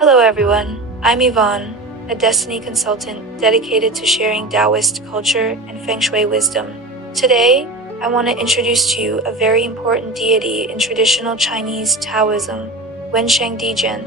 Hello everyone, I'm Yvonne, a destiny consultant dedicated to sharing Taoist culture and Feng Shui wisdom. Today, I want to introduce to you a very important deity in traditional Chinese Taoism, Wen Chang Di Jun,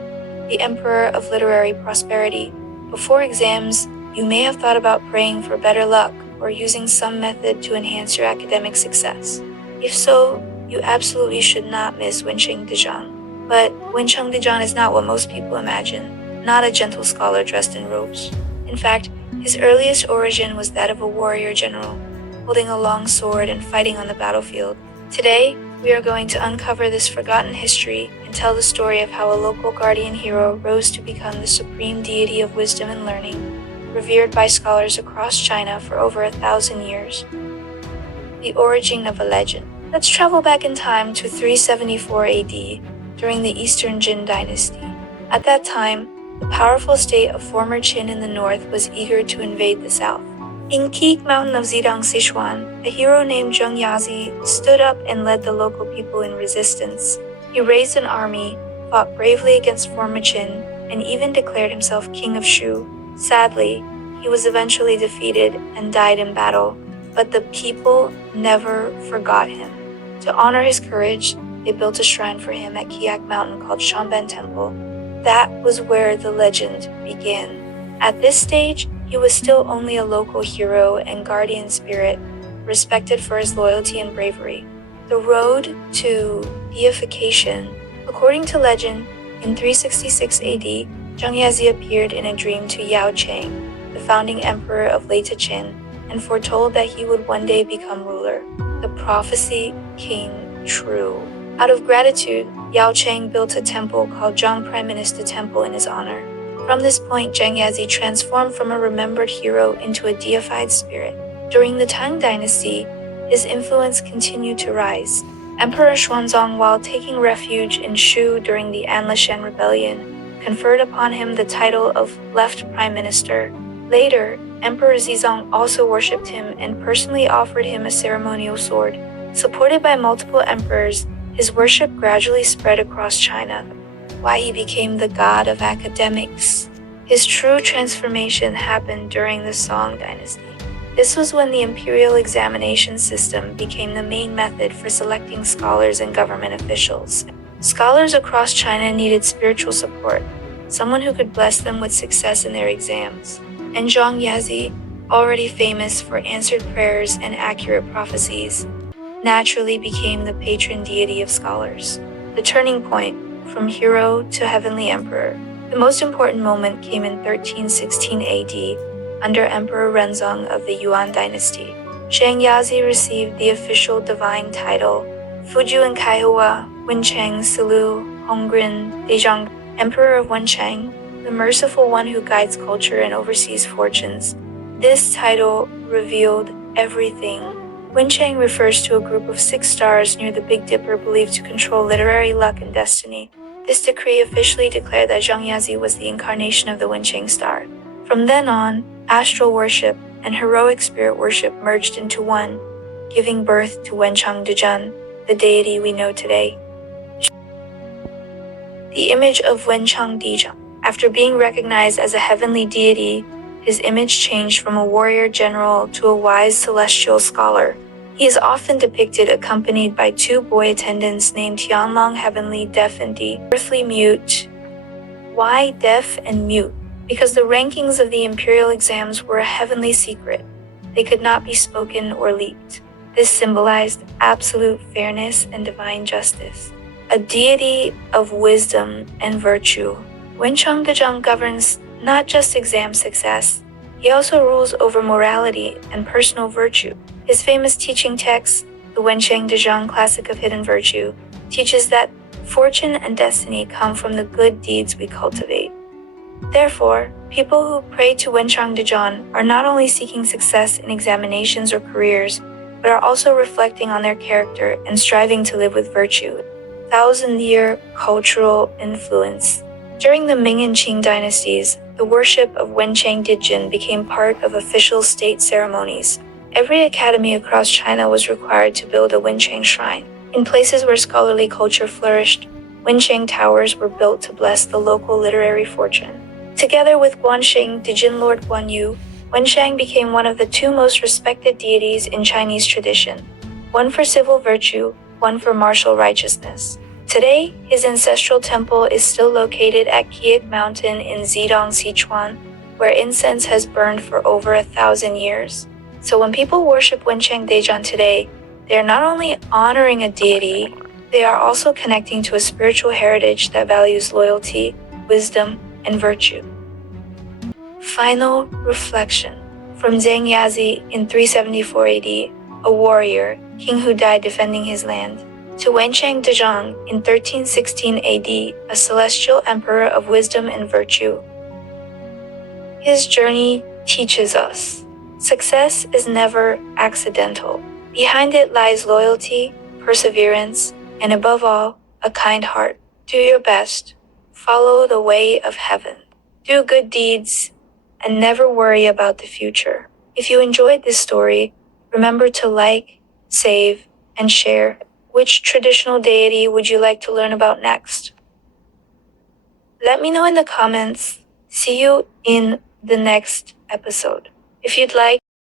the Emperor of Literary Prosperity. Before exams, you may have thought about praying for better luck or using some method to enhance your academic success. If so, you absolutely should not miss Wen Chang Di Jun. But Wen Chang Di Jun is not what most people imagine, not a gentle scholar dressed in robes. In fact, his earliest origin was that of a warrior general, holding a long sword and fighting on the battlefield. Today, we are going to uncover this forgotten history and tell the story of how a local guardian hero rose to become the supreme deity of wisdom and learning, revered by scholars across China for over 1,000 years. The origin of a legend. Let's travel back in time to 374 AD, during the Eastern Jin dynasty. At that time, the powerful state of former Qin in the north was eager to invade the south. In Peak Mountain of Zidang, Sichuan, a hero named Zheng Yazi stood up and led the local people in resistance. He raised an army, fought bravely against former Qin, and even declared himself king of Shu. Sadly, he was eventually defeated and died in battle, but the people never forgot him. To honor his courage, they built a shrine for him at Kiak Mountain called Shamban Temple. That was where the legend began. At this stage, he was still only a local hero and guardian spirit, respected for his loyalty and bravery. The road to deification. According to legend, in 366 AD, Zheng Yazi appeared in a dream to Yao Cheng, the founding emperor of later Qin, and foretold that he would one day become ruler. The prophecy came true. Out of gratitude, Yao Cheng built a temple called Zhang Prime Minister Temple in his honor. From this point, Zheng Yazi transformed from a remembered hero into a deified spirit. During the Tang Dynasty, his influence continued to rise. Emperor Xuanzong, while taking refuge in Shu during the Anlishan Rebellion, conferred upon him the title of Left Prime Minister. Later, Emperor Zizong also worshipped him and personally offered him a ceremonial sword. Supported by multiple emperors, his worship gradually spread across China, why he became the god of academics. His true transformation happened during the Song dynasty. This was when the imperial examination system became the main method for selecting scholars and government officials. Scholars across China needed spiritual support, someone who could bless them with success in their exams. And Zheng Yazi, already famous for answered prayers and accurate prophecies, naturally became the patron deity of scholars. The turning point, from hero to heavenly emperor. The most important moment came in 1316 AD, under Emperor Renzong of the Yuan dynasty. Zheng Yazi received the official divine title, Fuju and Kaihua, Wenchang Silu, Honggren, Dezhang, Emperor of Wenchang, the merciful one who guides culture and oversees fortunes. This title revealed everything. Wen Chang refers to a group of 6 stars near the Big Dipper believed to control literary luck and destiny. This decree officially declared that Zheng Yazi was the incarnation of the Wen Chang star. From then on, astral worship and heroic spirit worship merged into one, giving birth to Wen Chang Di Jun, the deity we know today. The image of Wen Chang Di Jun. After being recognized as a heavenly deity, his image changed from a warrior general to a wise celestial scholar. He is often depicted accompanied by 2 boy attendants named Tianlong Heavenly Deaf and Di, Earthly Mute. Why deaf and mute? Because the rankings of the imperial exams were a heavenly secret. They could not be spoken or leaked. This symbolized absolute fairness and divine justice. A deity of wisdom and virtue. Wen Chang Di Jun governs not just exam success, he also rules over morality and personal virtue. His famous teaching text, the Wen Chang Di Jun Classic of Hidden Virtue, teaches that fortune and destiny come from the good deeds we cultivate. Therefore, people who pray to Wen Chang Di Jun are not only seeking success in examinations or careers, but are also reflecting on their character and striving to live with virtue. 1,000-year cultural influence. During the Ming and Qing dynasties, the worship of Wen Chang Di Jun became part of official state ceremonies. Every academy across China was required to build a Wen Chang shrine. In places where scholarly culture flourished, Wen Chang towers were built to bless the local literary fortune. Together with Wen Chang Di Jun Lord Guan Yu, Wen Chang became one of the two most respected deities in Chinese tradition, one for civil virtue, one for martial righteousness. Today, his ancestral temple is still located at Qiak Mountain in Zidong, Sichuan, where incense has burned for over 1,000 years. So when people worship Wen Chang Di Jun today, they are not only honoring a deity, they are also connecting to a spiritual heritage that values loyalty, wisdom, and virtue. Final reflection. From Zhang Yazi in 374 AD, a warrior, king who died defending his land, to Wen Chang Di Jun in 1316 AD, a celestial emperor of wisdom and virtue. His journey teaches us success is never accidental. Behind it lies loyalty, perseverance, and above all, a kind heart. Do your best. Follow the way of heaven. Do good deeds, and never worry about the future. If you enjoyed this story, remember to like, save, and share. Which traditional deity would you like to learn about next? Let me know in the comments. See you in the next episode. If you'd like